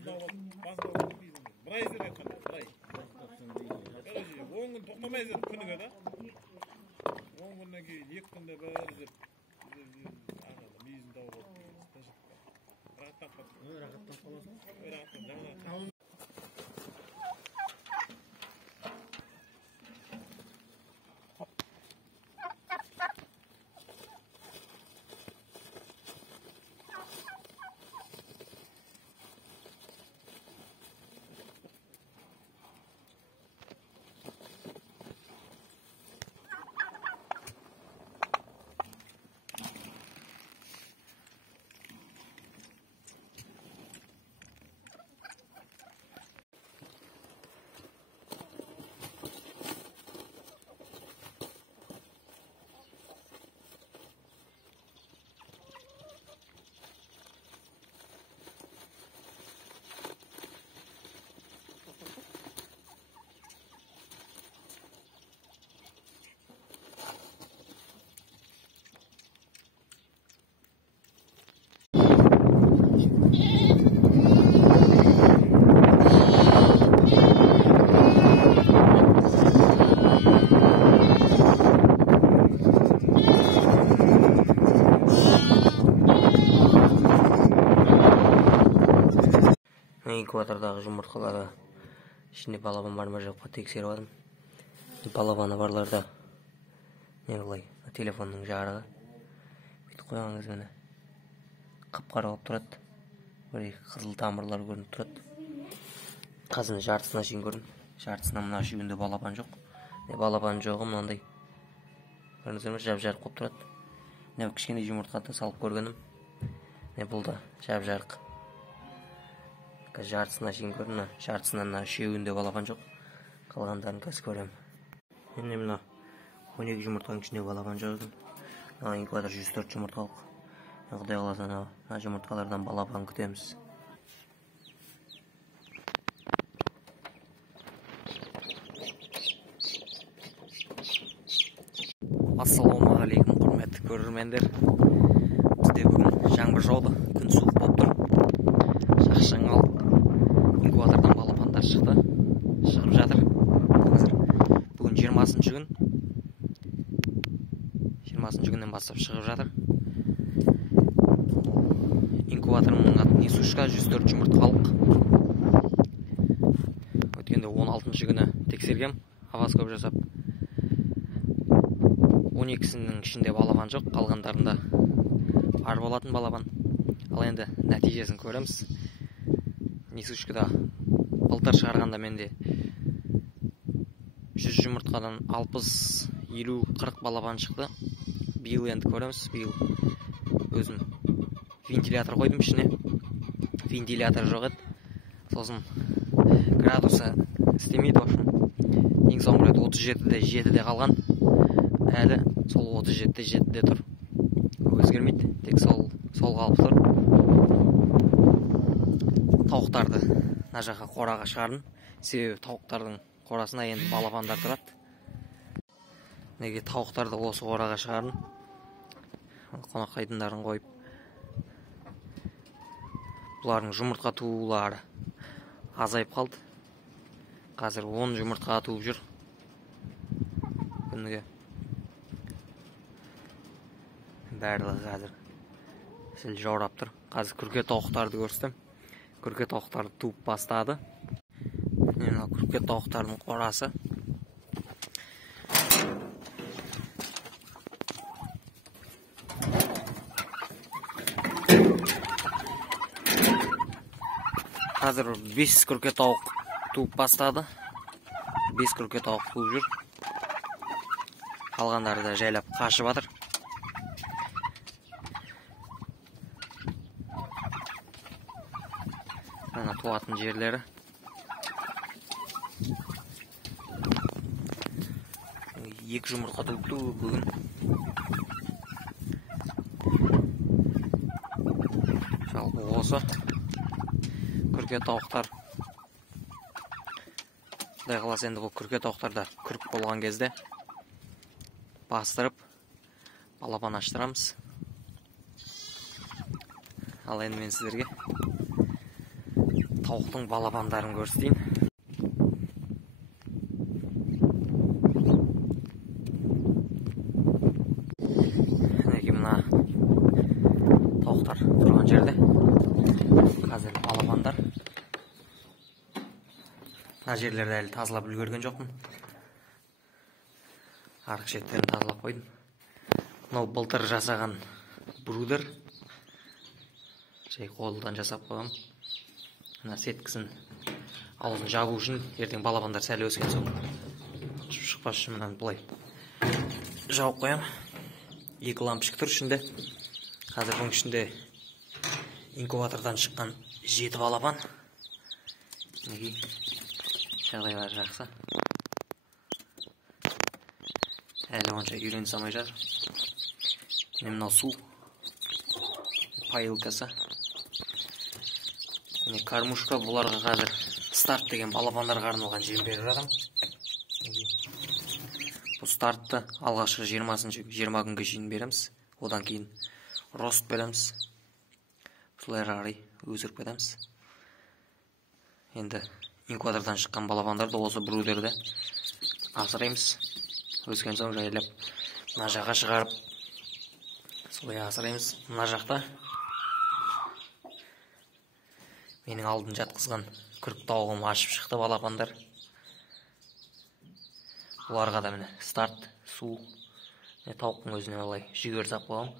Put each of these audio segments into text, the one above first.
Bir ay izleyip aytkan, bir ay. Короче, 10 gün toxtamay izledim күнüge da. 10 günden keyin 2 günde bir izlep miyizini taup oldu. Rahattan qoldim. Rahattan qolasan. Rahattan жаңа İnkubatordagi jumurtqalari içinde balaban var mı yo'qmi tekshirib oldim. Balabani barlarda ne qilay? Telefonning jarig'i bitib qo'yangiz mana. Qap-qora bo'lib turadi. Bir qizil tamirlar ko'rinib turadi. Qazini jartısına shin ko'rin. Jartısına mana shu yunda balaban yo'q. Balaban yo'g'i bunday. Ko'rdingizmi, jab-jarq bo'lib turadi. Ne kichkina yumurtqada salib ko'rganim. Ne bo'ldi? Jab-jarq. Jartısına shin ko'rin. Jartısından shu yunda balaban yo'q. Qolganlarini ko'z ko'raman. Endi mana 12 yumurtaning içinde balaban yo'q ekan. İnkubator 104 yumurtaqaliq. Xudoy xolasa ana yumurtaqalardan balaban kutamiz. Assalomu alaykum hurmatli ko'rurmanlar. Bizda bugun жаңбыр жауды, kun suv bo'lib tur. Шақшаңал инкубатордан балапандар chiqdi. Chiqib жатыр. Hozir bugun 20-gün. 20-günden boshlab chiqib жатыр. İnkubatorning аты Несушка 104 yumurtaqaliq. O'tganda 16-kuni tekshirgam, havaskop жасап. 12-sinin içinde balaban жоқ, қалғандарында бар болатын балабан. Ал енді нәтижесін көреміз. Несушкада былтыр шығарғанда менде 100 жұмыртқадан 60, 50, 40 балабан шықты. Биыл енді көреміз. Биыл өзім вентилятор қойдым ішіне. Вентилятор жоқ еді. Сосын градусы істемейді, в общем. Ең соңғы рет 37-де 7-де қалған. Әлі сол 37-де 7-де тұр. Өзгермейді. Тек сол қалып тұр. Тауықтарды мына жаққа қораға шығардым. Себебі тауықтардың қорасына енді балапандар тұрады. Неге тауықтарды осы қораға шығардым. Қонақайдындарын қойып. Бұлардың жұмыртқа туылары азайып қалды. Қазір 10 жұмыртқа туып жүр. Күніге барлығы қазір сіл жаурап тұр. Қазір күрке тауықтарды көрсетем. Күрке тауықтарды туып бастады. Мына күрке тауықтардың қорасы. Қазір 5 күрке тауық туып бастады. 5 күрке тауық туып жүр. Қалғандары да жайлап қашып жатыр. Ана туатын жерлері. Екі жұмыртқа туыпты бүгін. Жалпы осы күрке тауықтар. Құдай қаласа енді бұл күрке тауықтарда күрік болған кезде бастырып балапан аштырамыз. Ал енді мен сіздерге Tavықтың балапандарын көрсетейін. Мінекей мына тауықтар тұрған жерде. Қазір балапандар. Мына жерлерді әлі тазалап үлгерген жоқпын. Арық шеттерін тазалап қойдым. Мынау былтыр жасаған брудер. Қолдан жасап қойғам. Мына сеткісін аузын жабу үшін, ертең балапандар сәл өскен соң шықпас үшін мынаны былай жауып қоям. 2 лампочка тұр ішінде. Қазір бұның ішінде инкубатордан шыққан 7 балапан. Мінекей жағдайлары жақсы. Әлі онша үйрене салмай жатыр. Мынау су пайылкасы. Кармушка, бұларға қазір старт деген балапандарға арналған жем беріп жатырмын. Бұл стартты алғашқы 20 күнге шейін береміз. Одан кейін рост береміз. Солай қарай өсіріп кетеміз. Енді инкубатордан шыққан балапандарды осы брудерді асыраймыз. Өскен соң жайлап мына жаққа шығарып солай асыраймыз. Мына жақта менің алдын жатқызған күрік тауығым ашып шықты балапандар. Оларға да міне старт, су, тауықтың өзіне олай жүгер сап қойғам.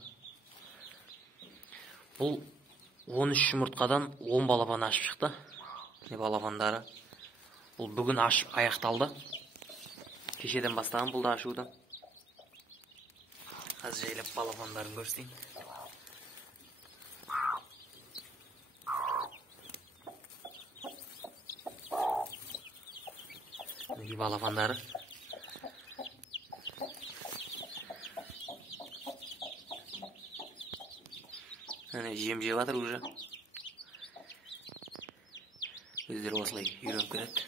Бұл 13 жұмыртқадан 10 балапан ашып шықты. Балапандары. Бұл бүгін ашып аяқталды. Кешеден бастаған бұл да ашуды. Қазір жайлап балапандарын көрсетейін. Балапандары. Жем жеп жатыр уже. Өздері осылай үйреніп кетеді.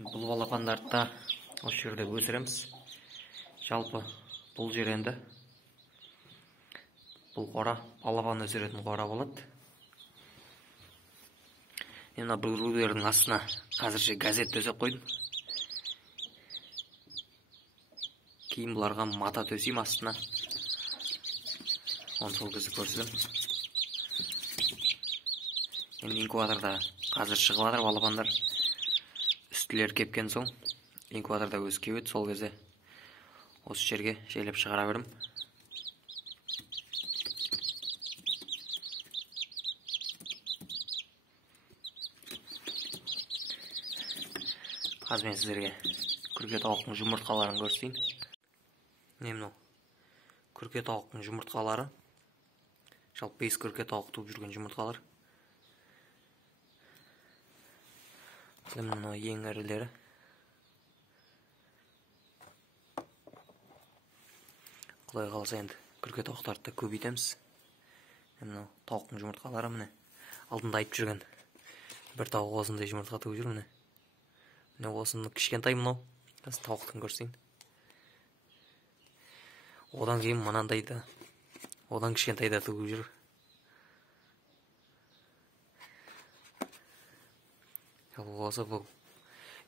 Бұл балапандарды да осы жерде өсіреміз. Жалпы бұл жер енді бұл қора балапан өсіретін қора болады. Мына брудердің астына қазірше газет төсеп қойдым. Кейін бұларға мата төсейм астына. Оны сол кезде көрсетем. Енді инкубаторда қазір шығып жатыр балапандар. Үстілер кепкен соң инкубаторда өзі кебеді. Сол кезде осы жерге жайлап шығара берем. Қазір мен сіздерге күрке тауықтың жұмыртқаларын көрсетейін. Мынау күрке тауықтың жұмыртқалары. Жалпы 5 күрке тауық туып жүрген жұмыртқалар. Мынау ең ірілері. Құдай қаласа енді күрке тауықтарды көбейтеміз. Мынау тауықтың жұмыртқалары міне. Алдында айтып жүрген бір тауық осындай жұмыртқа туып жүр міне. Міне осыны кішкентай мынау. Қазір тауықтың көрсетейін. Одан кейін мынандайды. Одан кішкентай да туып жүр. Осы бұл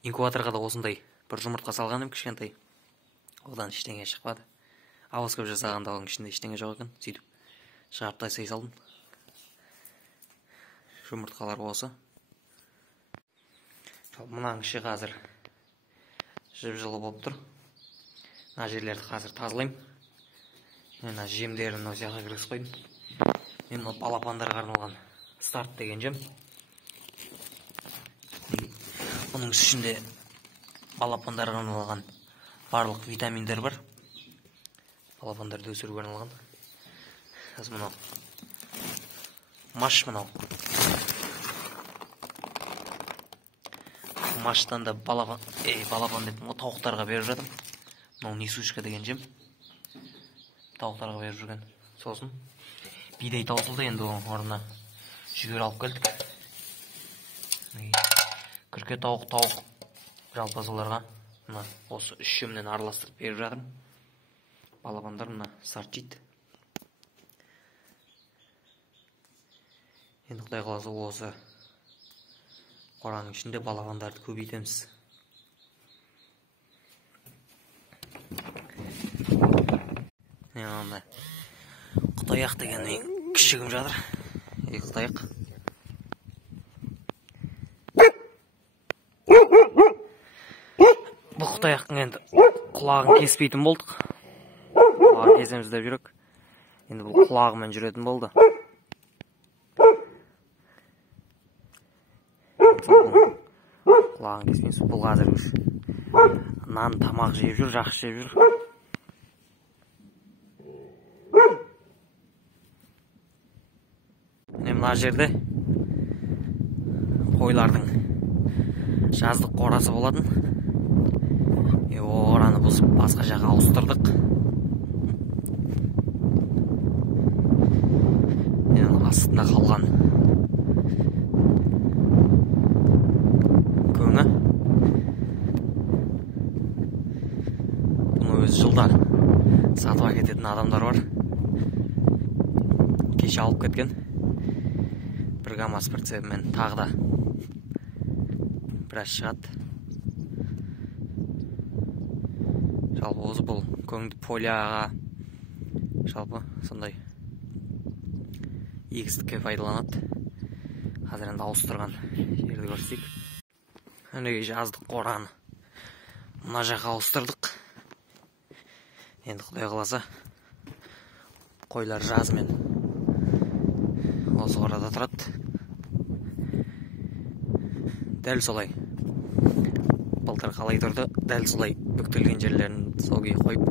инкубаторға да осындай бір жұмыртқа салғаным кішкентай. Одан ештеңе шықпады. Ауыз көп жасағанда оның ішінде ештеңе жоқ екен. Сөйтіп шығарып тастай салдым. Жұмыртқалар осы. Мынаның іші қазір жып-жылы болып тұр. Мына жерлерді қазір тазалаймын. Мына жемдерін осы жаққа кіргізіп қойдым. Мына балапандарға арналған старт деген жем. Оның ішінде балапандарға арналған барлық витаминдер бар. Балапандарды өсіруге арналған. Қазір мынау маш мынау. Маштан да балапан деп тауықтарға беріп жатым. Мынау несушка деген жем. Тауықтарға беріп жүрген. Сосын бидай таусылды, енді оның орнына жүгер алып келдік. Күрке тауық жалпы соларға мына осы 3 жемнен араластырып беріп жатырмын. Балапандар мына сарт жейді. Енді Құдай қаласа осы қораның ішінде балапандарды көбейтеміз. Мында Құтаяқ деген ең кішігім жатыр. Құтаяқ. Бұл Құтаяқтың енді құлағын кеспейтін болдық. Құлағын кесеміз деп жүрек. Енді бұл құлағымен жүретін болды. Құлағын кескенсіз бұл қазір үш. Нан тамақ жеп жүр, жақсы жеп жүр. Мына жерде қойлардың жаздық қорасы болатын. Ораны бұзып басқа жаққа ауыстырдық. Астында қалған көңі. Бұны өз жылда сатып әкететін адамдар бар. Кеше алып кеткен. Бір ГАМАЗ прицебімен тағы да біраз шығады. Жалпы осы бұл көңді полияға жалпы сондай егістікке пайдаланады. Қазір енді ауыстырған жерді көрсек. Әнеге жаздық қораны мына жаққа ауыстырдық. Енді Құдай қаласа қойлар жазымен осы қорада тұрады. Дәл солай былтыр қалай тұрды, дәл солай бүктелген жерлерін сол күйі қойып,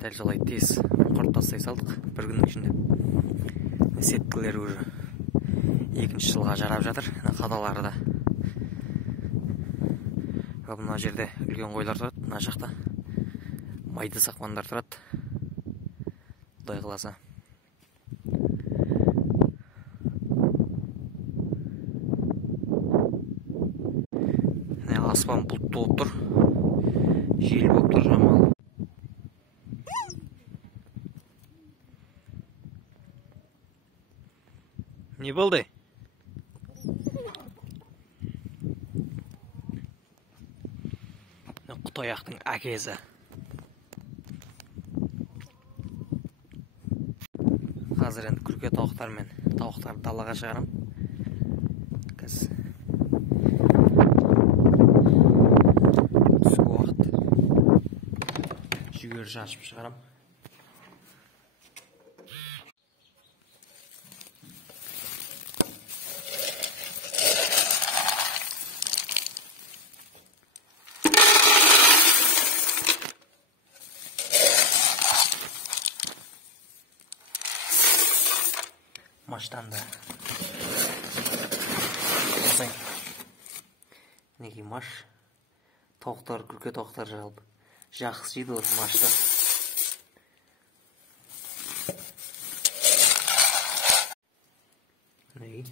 дәл солай тез құрып тастай салдық. Бір күннің ішінде сеткілер уже екінші жылға жарап жатыр. Қадалары да. Мына жерде үлкен қойлар тұрады, мына жақта майды сақмандар тұрады. Құдай қаласа. Аспан бұлтты болып тұр. Жел болып тұр жамал. Не болды? Құтаяқтың әкесі. Қазір енді күрке тауықтар мен тауықтарды далаға шығарам. Жүгер шашып шығарам. Маштанды. Неге маш? Тауықтар, күрке тауықтар жалпы. Жақсы жейді осы машта. Неге?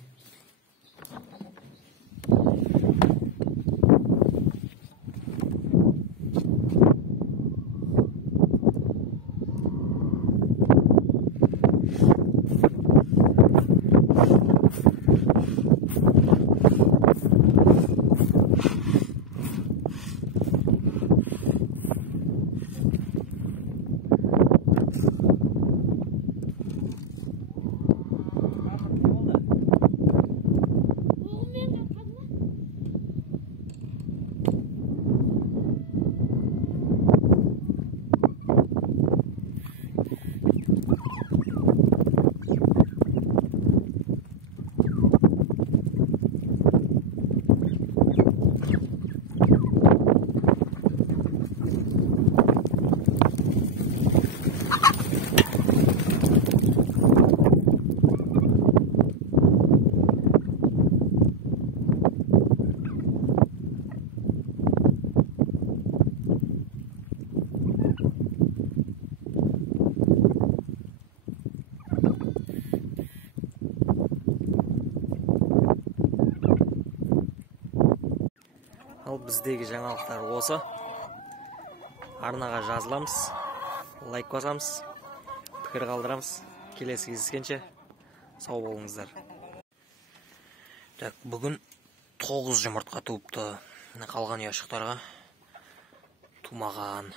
Ал біздегі жаңалықтар осы. Арнаға жазыламыз, лайк басамыз, пікір қалдырамыз. Келесі кездескенше сау болыңыздар. Так, бүгін 9 жұмыртқа туыпты. Қалған ұяшықтарға тумаған.